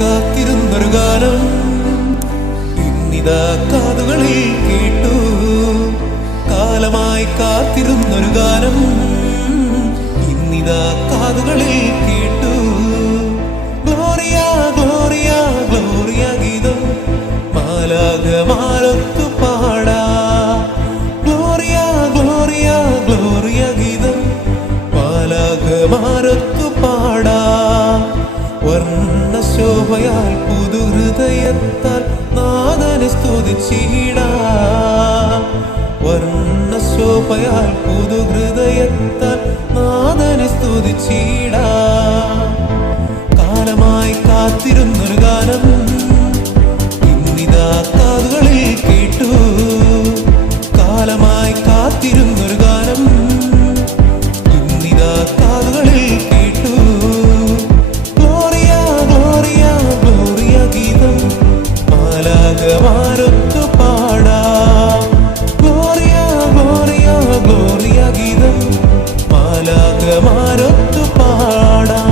കാത്തിരുന്നൊരു ഗാനം ഇന്നിതാ കാതുകളിൽ കേട്ടു. കാലമായി കാത്തിരുന്നൊരു ഗാനം ഇന്നിതാ കാതുകളിൽ കേട്ടു. ഗ്ലോറിയ ഗ്ലോറിയ ഗ്ലോറിയ ഗീതം മാലാഖമാരൊത്തു പാടാ. ഗ്ലോറിയ ഗ്ലോറിയ ഗ്ലോറിയ ഗീതം മാലാഖമാരൊത്തു പാടാ. വർണ്ണശോഭയാൽ പുതുഹൃദയത്താൽ നാഥനെ സ്തുതിച്ചിടാം. വർണ്ണശോഭയാൽ പുതുഹൃദയത്താൽ നാഥനെ സ്തുതിച്ചിടാം. കാലമായി കാത്തിരുന്നൊരു ഗാനം ഇന്നിതാ കാതുകളിൽ കേട്ടു. കാലമായി കാത്തിരുന്നൊരു ഗാനം ഇന്നിതാ കാതുകളിൽ കേട്ടു. ഗ്ലോറിയ ഗ്ലോറിയ ഗ്ലോറിയ ഗീതം മാലാഖമാരൊത്തു പാടാം. ഗ്ലോറിയ ഗ്ലോറിയ ഗ്ലോറിയ ഗീതം മാലാഖമാരൊത്തു പാടാം.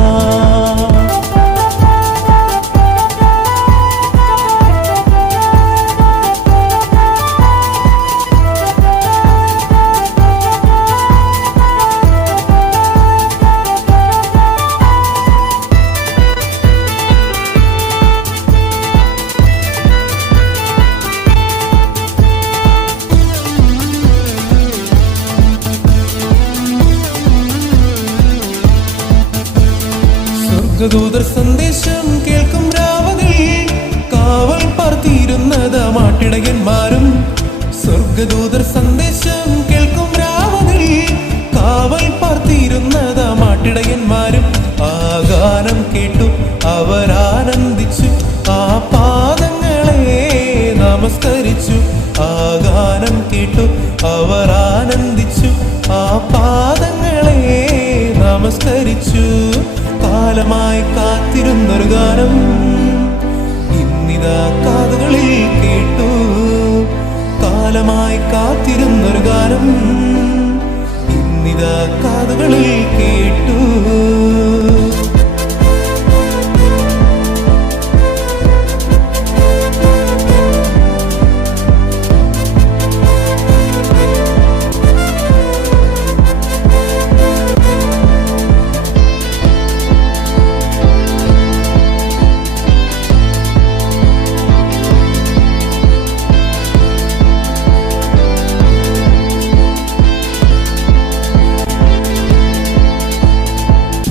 സ്വർഗ്ഗദൂതർ സന്ദേശം കേൾക്കും രാവതിൽ കാവൽ പാർത്തിരുന്നത് മാട്ടിടയന്മാരും. സ്വർഗ്ഗദൂതർ സന്ദേശം കേൾക്കും രാവതിൽ കാവൽ പാർത്തിരുന്നത് മാട്ടിടയന്മാരും. ആ ഗാനം കേട്ടു അവരാനന്ദിച്ചു, ആ പാദങ്ങളെ നമസ്കരിച്ചു. ആ ഗാനം കേട്ടു അവരാനന്ദിച്ചു, ആ പാദങ്ങളെ നമസ്കരിച്ചു. കാലമായി കാത്തിരുന്നൊരു ഗാനം ഇന്നിതാ കാതുകളിൽ കേട്ടു. കാലമായി കാത്തിരുന്നൊരു ഗാനം ഇന്നിതാ കാതുകളിൽ കേട്ടു.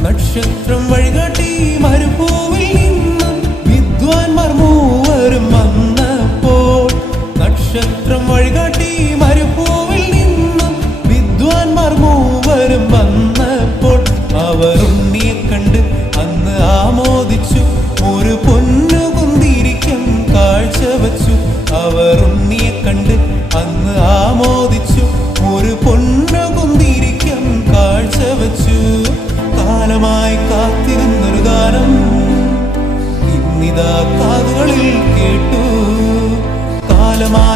നക്ഷത്രം വഴികാട്ടി മരുഭൂവിൽ നിന്നും വിദ്വാൻമാർ മൂവരും വന്നപ്പോൾ. നക്ഷത്രം വഴികാട്ടി മരുഭൂവിൽ നിന്നും വിദ്വാൻമാർ മൂവരും വന്നപ്പോൾ. അവർ ഉണ്ണിയെ കണ്ട് അന്ന് ആമോദിച്ചു, ഒരു പൊന്നു കുന്തിരിക്കം കാഴ്ചവച്ചു. അവർ ഉണ്ണിയെ കണ്ട് അന്ന് ആമോദിച്ചു, ഒരു പൊന്നു കുന്തിരിക്കം കാഴ്ചവച്ചു. കാലമായി കാത്തിരുന്നൊരു ഗാനം ഇന്നിതാ കാതുകളിൽ കേട്ടു. കാലമായി